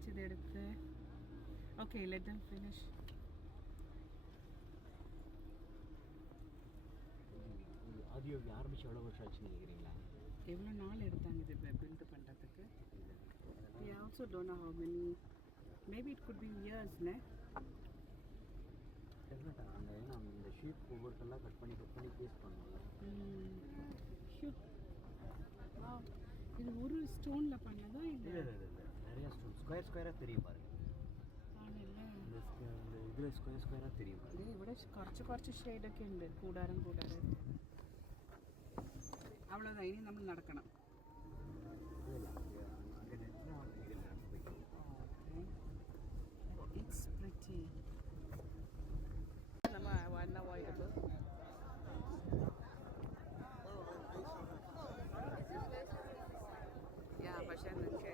ஆச்சு இதை எடுத்து. Okay, let them finish. Audio ஆரம்பிச்சு எவ்வளோ வருஷம் ஆச்சுன்னு நினைக்கிறீங்களா? எவ்வளோ நாள் எடுத்தாங்க இது பில்டு பண்ணுறதுக்கு? We also don't know how many. Maybe it could be years, ne? டெஃபினட்டாக அந்த ஏன்னா இந்த ஷீட் ஒவ்வொருத்தெல்லாம் கட் பண்ணி பேஸ்ட் பண்ணல. இது ஒரு ஸ்டோனில் பண்ணதா இல்லை? இல்லை நிறைய ஸ்டோன் ஸ்கொயராக தெரியும் பாருங்க. ആണല്ലേ? இந்த இதில் ஸ்கொயராக தெரியும். ഇത് ഇവിടെ കുറച്ച് ഷെയ്ഡൊക്കെ ഉണ്ട്. കൂടാരം അவ்வளோதான். ഇനി നമ്മൾ നടക്കണം. It's pretty. Unavoidable. Yeah, പക്ഷേ നിങ്ങൾക്ക്